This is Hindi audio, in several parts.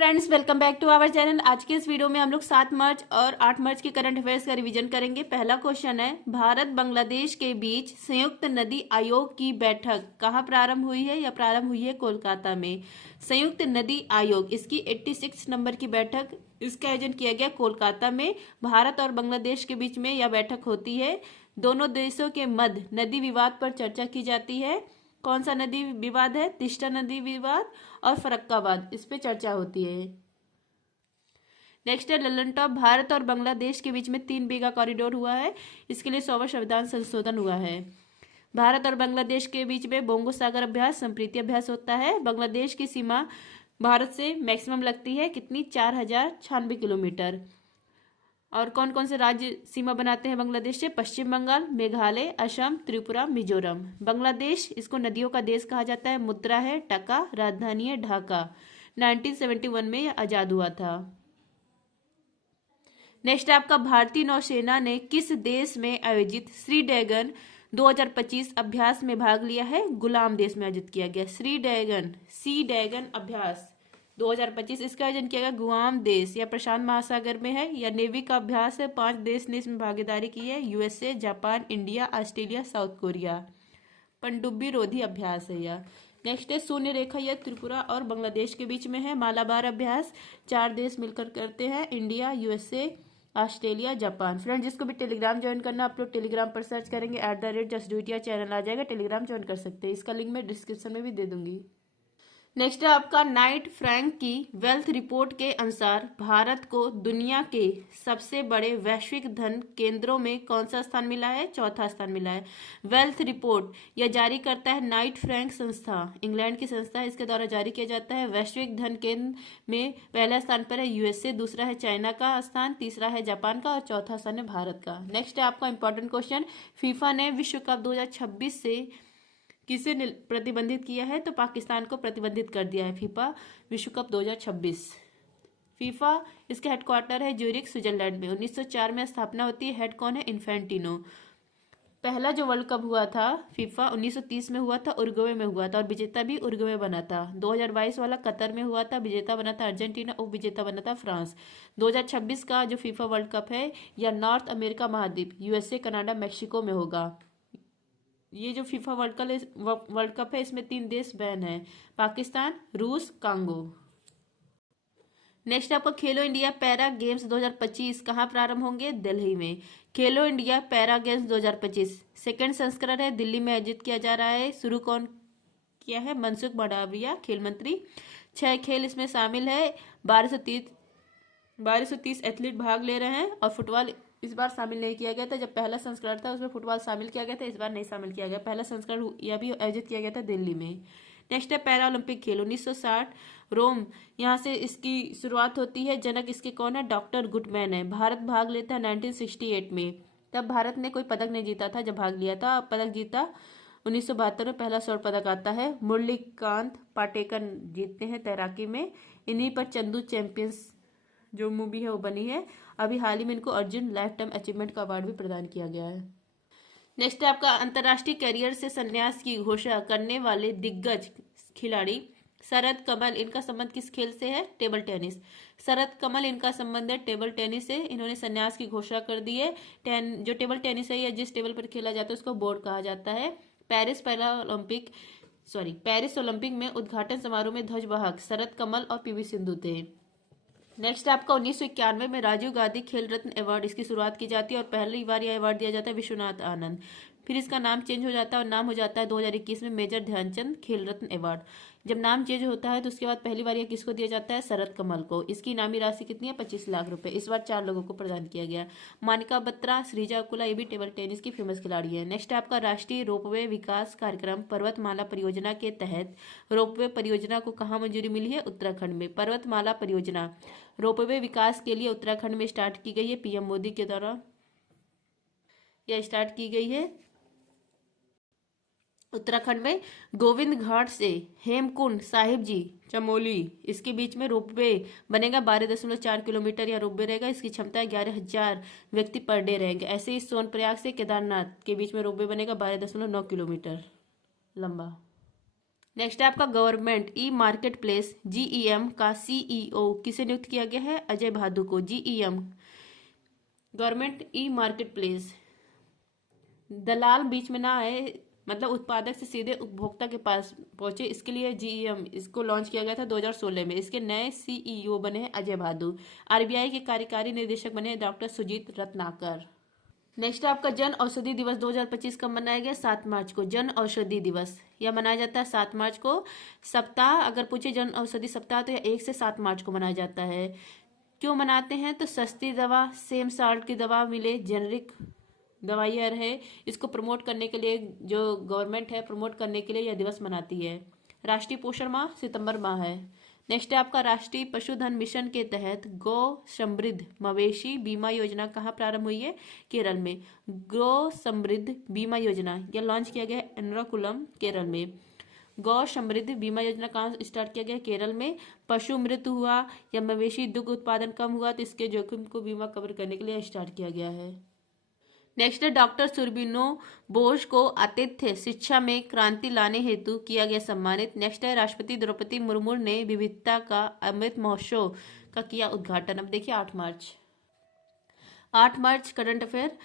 Friends, welcome back to our channel. आज के इस वीडियो में हम लोग 7 मार्च और 8 मार्च के करंट अफेयर्स का रिवीजन करेंगे। पहला क्वेश्चन है, भारत बांग्लादेश के बीच संयुक्त नदी आयोग की बैठक कहाँ प्रारंभ हुई है? या प्रारंभ हुई है कोलकाता में। संयुक्त नदी आयोग, इसकी 86 नंबर की बैठक, इसका आयोजन किया गया कोलकाता में। भारत और बांग्लादेश के बीच में यह बैठक होती है। दोनों देशों के मध्य नदी विवाद पर चर्चा की जाती है। कौन सा नदी विवाद है? तिस्ता नदी विवाद और फरक्कावाद, इस पे चर्चा होती है। नेक्स्ट है लल्लन टॉप, भारत और बांग्लादेश के बीच में 3 बीघा कॉरिडोर हुआ है। इसके लिए 100वां संविधान संशोधन हुआ है। भारत और बांग्लादेश के बीच में बोंगो सागर अभ्यास, संप्रीति अभ्यास होता है। बांग्लादेश की सीमा भारत से मैक्सिमम लगती है कितनी? 4096 किलोमीटर। और कौन कौन से राज्य सीमा बनाते हैं बांग्लादेश से? पश्चिम बंगाल, मेघालय, असम, त्रिपुरा, मिजोरम। बांग्लादेश, इसको नदियों का देश कहा जाता है। मुद्रा है टका, राजधानी है ढाका। 1971 में यह आजाद हुआ था। नेक्स्ट आपका, भारतीय नौसेना ने किस देश में आयोजित सी ड्रैगन 2025 अभ्यास में भाग लिया है? गुलाम देश में आयोजित किया गया सी ड्रैगन अभ्यास 2025। इसका आयोजन किया गया गुआम देश या प्रशांत महासागर में है। या नेवी का अभ्यास है। 5 देश ने इसमें भागीदारी की है, USA, Japan, India, Australia, south Korea. पनडुब्बी रोधी अभ्यास है यह। नेक्स्ट है शून्य रेखा, यह त्रिपुरा और बांग्लादेश के बीच में है। मालाबार अभ्यास 4 देश मिलकर करते हैं, India, USA, Australia, Japan. Friend, जिसको भी टेलीग्राम ज्वाइन करना, आप लोग टेलीग्राम पर सर्च करेंगे @justdutia चैनल आ जाएगा, टेलीग्राम ज्वाइन कर सकते हैं। इसका लिंक मैं डिस्क्रिप्शन में भी दे दूंगी। नेक्स्ट है आपका, नाइट फ्रैंक की वेल्थ रिपोर्ट के अनुसार भारत को दुनिया के सबसे बड़े वैश्विक धन केंद्रों में कौन सा स्थान मिला है? चौथा स्थान मिला है। वेल्थ रिपोर्ट यह जारी करता है नाइट फ्रैंक संस्था, इंग्लैंड की संस्था है, इसके द्वारा जारी किया जाता है। वैश्विक धन केंद्र में पहला स्थान पर है यूएसए, दूसरा है चाइना का स्थान, तीसरा है जापान का और चौथा स्थान है भारत का। नेक्स्ट है आपका इंपॉर्टेंट क्वेश्चन, फीफा ने विश्व कप 2026 से किसे प्रतिबंधित किया है? तो पाकिस्तान को प्रतिबंधित कर दिया है फीफा विश्व कप 2026। फीफा, इसका हेडक्वार्टर है ज्यूरिख, स्विट्जरलैंड में। 1904 में स्थापना होती है। हेड कौन है? इन्फेंटिनो। पहला जो वर्ल्ड कप हुआ था फीफा 1930 में हुआ था, उरुग्वे में हुआ था और विजेता भी उरुग्वे बना था। 2022 वाला कतर में हुआ था, विजेता बना था अर्जेंटीना, उप विजेता बना था फ्रांस। 2026 का जो फीफा वर्ल्ड कप है यह नॉर्थ अमेरिका महाद्वीप, यूएसए, कनाडा, मैक्सिको में होगा। ये जो फीफा वर्ल्ड कप है इसमें 3 देश बैन है, पाकिस्तान, रूस, कांगो। नेक्स्ट आपका, खेलो इंडिया पैरा गेम्स 2025 कहाँ प्रारंभ होंगे? दिल्ली में। खेलो इंडिया पैरा गेम्स 2025 सेकंड संस्करण है, दिल्ली में आयोजित किया जा रहा है। शुरू कौन किया है? मनसुख मंडाविया, खेल मंत्री। 6 खेल इसमें शामिल है। 1230 एथलीट भाग ले रहे हैं और फुटबॉल इस बार शामिल नहीं किया गया था। जब पहला संस्करण था उसमें फुटबॉल शामिल किया गया था, इस बार नहीं शामिल किया गया। पहला संस्करण यह भी आयोजित किया गया था दिल्ली में। नेक्स्ट है पैरा ओलंपिक खेल 1960 रोम, यहाँ से इसकी शुरुआत होती है। जनक इसके कौन है? डॉक्टर गुडमैन है। भारत भाग लेता है 1968 में, तब भारत ने कोई पदक नहीं जीता था जब भाग लिया था। पदक जीता 1972 में, पहला स्वर्ण पदक आता है। मुरलीकांत पाटेकर जीतते हैं तैराकी में। इन्हीं पर चंदू चैंपियंस जो मूवी है वो बनी है। अभी हाल ही में इनको अर्जुन लाइफ टाइम अचीवमेंट का अवार्ड भी प्रदान किया गया है। नेक्स्ट है आपका, अंतर्राष्ट्रीय करियर से संन्यास की घोषणा करने वाले दिग्गज खिलाड़ी शरद कमल, इनका संबंध किस खेल से है? Table tennis. शरद कमल, इनका संबंध है टेबल टेनिस से। इन्होंने संन्यास की घोषणा कर दी है। जो टेबल टेनिस है या जिस टेबल पर खेला जाता है उसको बोर्ड कहा जाता है। पेरिस ओलंपिक में उद्घाटन समारोह में ध्वजवाहक शरद कमल और पीवी सिंधु थे। नेक्स्ट आपका, 1991 में राजीव गांधी खेल रत्न अवार्ड इसकी शुरुआत की जाती है और पहली बार यह अवार्ड दिया जाता है विश्वनाथ आनंद। फिर इसका नाम चेंज हो जाता है और नाम हो जाता है 2021 में मेजर ध्यानचंद खेल रत्न अवार्ड। जब नाम चेंज होता है तो उसके बाद पहली बार यह किसको दिया जाता है? शरद कमल को। इसकी इनामी राशि कितनी है? 25 लाख रुपए। इस बार 4 लोगों को प्रदान किया गया। मानिका बत्रा, श्रीजा अकुला, ये भी टेबल टेनिस की फेमस खिलाड़ी है। नेक्स्ट आपका, राष्ट्रीय रोपवे विकास कार्यक्रम पर्वतमाला परियोजना के तहत रोपवे परियोजना को कहाँ मंजूरी मिली है? उत्तराखंड में। पर्वतमाला परियोजना रोपवे विकास के लिए उत्तराखंड में स्टार्ट की गई है, पीएम मोदी के द्वारा यह स्टार्ट की गई है। उत्तराखंड में गोविंद घाट से हेमकुंड साहिब जी चमोली, इसके बीच में रोपवे बनेगा। 12.4 किलोमीटर यह रोपवे रहेगा। इसकी क्षमता 11,000 व्यक्ति पर डे रहेंगे। ऐसे ही सोनप्रयाग से केदारनाथ के बीच में रोपवे बनेगा 12.9 किलोमीटर लंबा। नेक्स्ट है आपका government e market place GEM का सीईओ किसे नियुक्त किया गया है? अजय भादु को। GEM government e market place, दलाल बीच में ना आए, मतलब उत्पादक से सीधे उपभोक्ता के पास पहुंचे, इसके लिए जीईएम इसको लॉन्च किया गया था 2016 में। इसके नए सीईओ बने हैं अजय भादु। आरबीआई के कार्यकारी निदेशक बने डॉक्टर सुजीत रत्नाकर। नेक्स्ट है आपका जन औषधि दिवस 2025 कब मनाया गया? 7 मार्च को। जन औषधि दिवस यह मनाया जाता है 7 मार्च को। सप्ताह अगर पूछे जन औषधि सप्ताह तो यह 1 से 7 मार्च को मनाया जाता है। क्यों मनाते हैं? तो सस्ती दवा, सेम साल्ट की दवा मिले, जेनरिक दवाइयाँ रहे, इसको प्रमोट करने के लिए जो गवर्नमेंट है प्रमोट करने के लिए यह दिवस मनाती है। राष्ट्रीय पोषण माह सितंबर माह है। नेक्स्ट है आपका राष्ट्रीय पशुधन मिशन के तहत गौ समृद्ध मवेशी बीमा योजना कहाँ प्रारंभ हुई है? केरल में। गौ समृद्ध बीमा योजना यह लॉन्च किया गया है एर्नाकुलम केरल में। गौ समृद्ध बीमा योजना कहाँ स्टार्ट किया गया? केरल में। पशु मृत्यु हुआ या मवेशी दुग्ध उत्पादन कम हुआ तो इसके जोखिम को बीमा कवर करने के लिए स्टार्ट किया गया है। नेक्स्ट है डॉक्टर सुरबिनो बोस को आतिथ्य शिक्षा में क्रांति लाने हेतु किया गया सम्मानित। नेक्स्ट है राष्ट्रपति द्रौपदी मुर्मू ने विविधता का अमृत महोत्सव का किया उद्घाटन। अब देखिए 8 मार्च करंट अफेयर।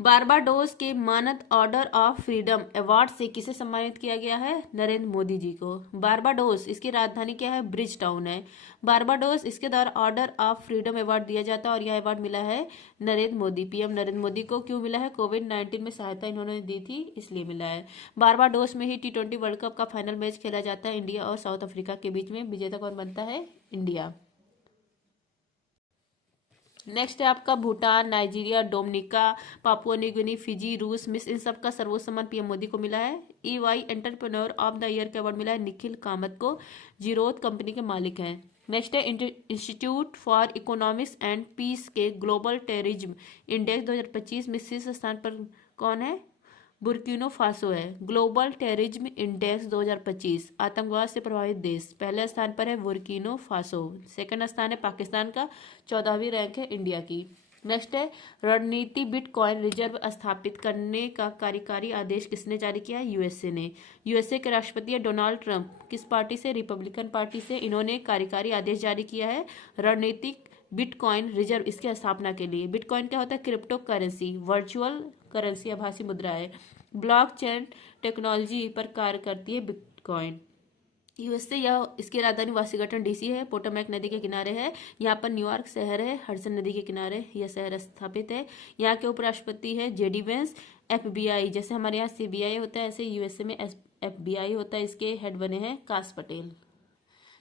बारबाडोस के मानद ऑर्डर ऑफ फ्रीडम अवार्ड से किसे सम्मानित किया गया है? नरेंद्र मोदी जी को। बारबाडोस इसकी राजधानी क्या है? ब्रिज टाउन है। बारबाडोस इसके द्वारा ऑर्डर ऑफ फ्रीडम अवार्ड दिया जाता है और यह अवार्ड मिला है नरेंद्र मोदी, पीएम नरेंद्र मोदी को। क्यों मिला है? कोविड-19 में सहायता इन्होंने दी थी इसलिए मिला है। बारबाडोस में ही T20 वर्ल्ड कप का फाइनल मैच खेला जाता है इंडिया और साउथ अफ्रीका के बीच में। विजेता कौन बनता है? इंडिया। नेक्स्ट है आपका Bhutan, Nigeria, Dominica, Papua New Guinea, Fiji, रूस, मिस्र, इन सब का सर्वोच्च सम्मान पीएम मोदी को मिला है। EY entrepreneur of the year का अवार्ड मिला है निखिल कामत को, जीरोथ कंपनी के मालिक हैं। नेक्स्ट है institute for economics and peace के ग्लोबल टेररिज्म इंडेक्स 2025 में शीर्ष स्थान पर कौन है? बुर्किनो फासो है। ग्लोबल टेररिज्म इंडेक्स 2025 आतंकवाद से प्रभावित देश, पहले स्थान पर है बुर्किनो फासो, सेकंड स्थान है पाकिस्तान का, 14वीं रैंक है इंडिया की। नेक्स्ट है रणनीति बिटकॉइन रिजर्व स्थापित करने का कार्यकारी आदेश किसने जारी किया? यूएसए ने। यूएसए के राष्ट्रपति डोनाल्ड ट्रंप किस पार्टी से? रिपब्लिकन पार्टी से। इन्होंने कार्यकारी आदेश जारी किया है रणनीतिक बिटकॉइन रिजर्व इसकी स्थापना के लिए। बिटकॉइन क्या होता है? क्रिप्टो करेंसी, वर्चुअल करेंसी, आभासी मुद्रा है। ब्लॉकचेन टेक्नोलॉजी पर कार्य करती है बिटकॉइन। यूएसए यह इसकी राजधानी वाशिंगटन डीसी है, पोटोमैक नदी के किनारे है। यहाँ पर न्यूयॉर्क शहर है, हडसन नदी के किनारे यह शहर स्थापित है। यहाँ के उपराष्ट्रपति है जेडी वेंस। FBI जैसे हमारे यहाँ CBI होता है ऐसे यूएसए में FBI होता है, इसके हेड बने हैं काश पटेल।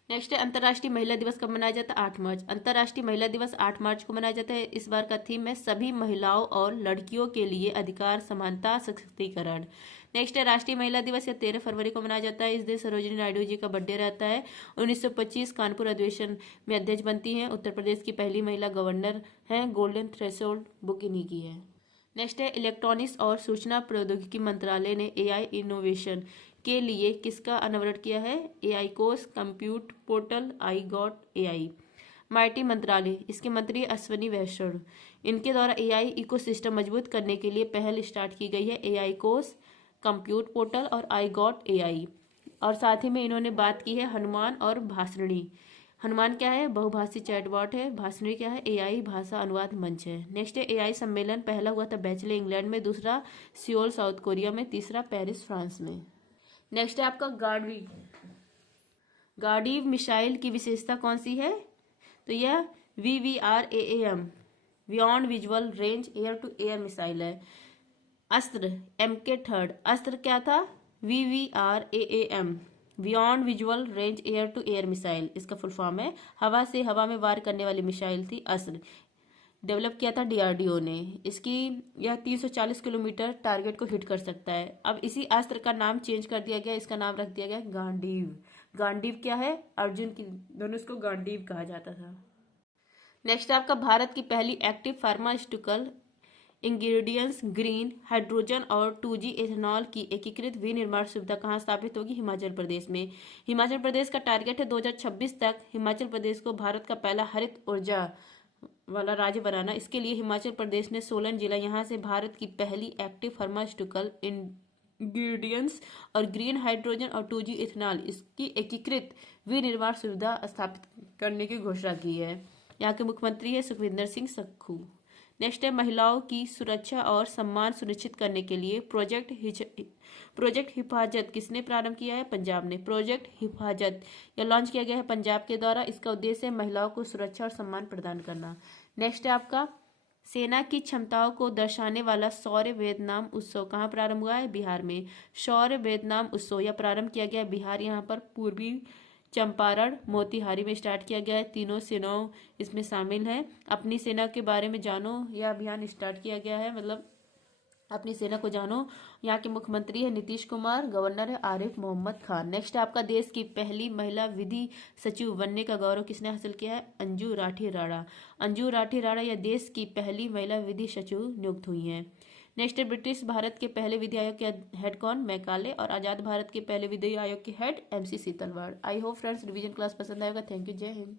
नेक्स्ट है अंतर्राष्ट्रीय महिला दिवस कब मनाया जाता है? 8 मार्च। अंतर्राष्ट्रीय महिला दिवस 8 मार्च को मनाया जाता है। इस बार का थीम है सभी महिलाओं और लड़कियों के लिए अधिकार, समानता, सशक्तिकरण। नेक्स्ट है राष्ट्रीय महिला दिवस या 13 फरवरी को मनाया जाता है। इस दिन सरोजिनी नायडू जी का बर्थडे रहता है। 1925 कानपुर अधिवेशन में अध्यक्ष बनती हैं। उत्तर प्रदेश की पहली महिला गवर्नर हैं। गोल्डन थ्रेशोल्ड बुक इन्हीं की है। नेक्स्ट है इलेक्ट्रॉनिक्स और सूचना प्रौद्योगिकी मंत्रालय ने AI इनोवेशन के लिए किसका अनावरण किया है? AI course, compute portal, I got AI। Mighty मंत्रालय इसके मंत्री अश्वनी वैष्णव, इनके द्वारा AI इकोसिस्टम मजबूत करने के लिए पहल स्टार्ट की गई है। AI कोर्स, कंप्यूट पोर्टल और आई गॉट AI। और साथ ही में इन्होंने बात की है हनुमान और भाषणी। हनुमान क्या है? बहुभाषी चैटबॉट है। भाषणी क्या है? AI भाषा अनुवाद मंच है। नेक्स्ट है AI सम्मेलन पहला हुआ था बैचले इंग्लैंड में, दूसरा सियोल साउथ कोरिया में, तीसरा पेरिस फ्रांस में। नेक्स्ट है आपका गार्डीव मिसाइल की विशेषता कौन सी है? तो यह VVRAAM beyond visual range air to air missile है। अस्त्र MK3 अस्त्र क्या था? VVRAAM beyond visual range air to air missile, इसका फुल फॉर्म है। हवा से हवा में वार करने वाली मिसाइल थी अस्त्र, डेवलप किया था DRDO ने। इसकी यह 340 किलोमीटर टारगेट को हिट कर सकता है। अब इसी अस्त्र का नाम चेंज कर दिया गया, इसका नाम रख दिया गया गांडीव। गांडीव क्या है? अर्जुन की दोनों इसको गांडीव कहा जाता था। नेक्स्ट आपका भारत की पहली active pharmaceutical ingredients green hydrogen और 2G एथेनॉल की एकीकृत विनिर्माण सुविधा कहाँ स्थापित होगी? हिमाचल प्रदेश में। हिमाचल प्रदेश का टारगेट है 2026 तक हिमाचल प्रदेश को भारत का पहला हरित ऊर्जा वाला राज्य बनाना। इसके लिए हिमाचल प्रदेश ने सोलन जिला यहाँ से भारत की पहली एक्टिव फार्मास्यूटिकल इंग्रेडिएंट्स और ग्रीन हाइड्रोजन और 2G इथेनॉल इसकी एकीकृत विनिर्माण सुविधा स्थापित करने की घोषणा की है। यहाँ के मुख्यमंत्री है सुखविंदर सिंह सुक्खू। नेक्स्ट है महिलाओं की सुरक्षा और सम्मान सुनिश्चित करने के लिए प्रोजेक्ट हिफाजत किसने प्रारंभ किया है? पंजाब ने। प्रोजेक्ट हिफाजत यह लॉन्च किया गया है पंजाब के द्वारा। इसका उद्देश्य है महिलाओं को सुरक्षा और सम्मान प्रदान करना। नेक्स्ट है आपका सेना की क्षमताओं को दर्शाने वाला शौर्य वियतनाम उत्सव कहाँ प्रारंभ हुआ है? बिहार में। शौर्य वियतनाम उत्सव यह प्रारंभ किया गया बिहार, यहाँ पर पूर्वी चंपारण मोतिहारी में स्टार्ट किया गया है। तीनों सेनाओं इसमें शामिल हैं। अपनी सेना के बारे में जानो, यह अभियान स्टार्ट किया गया है, मतलब अपनी सेना को जानो। यहाँ के मुख्यमंत्री है नीतीश कुमार, गवर्नर है आरिफ मोहम्मद खान। नेक्स्ट आपका देश की पहली महिला विधि सचिव बनने का गौरव किसने हासिल किया है? अंजू राठी राणा। अंजू राठी राणा यह देश की पहली महिला विधि सचिव नियुक्त हुई हैं। नेक्स्ट ब्रिटिश भारत के पहले विधि आयोग के हेड कौन? मैकाले। और आजाद भारत के पहले विधि आयोग के head MC Setalvad. I hope friends revision class पसंद आएगा। थैंक यू, जय हिंद।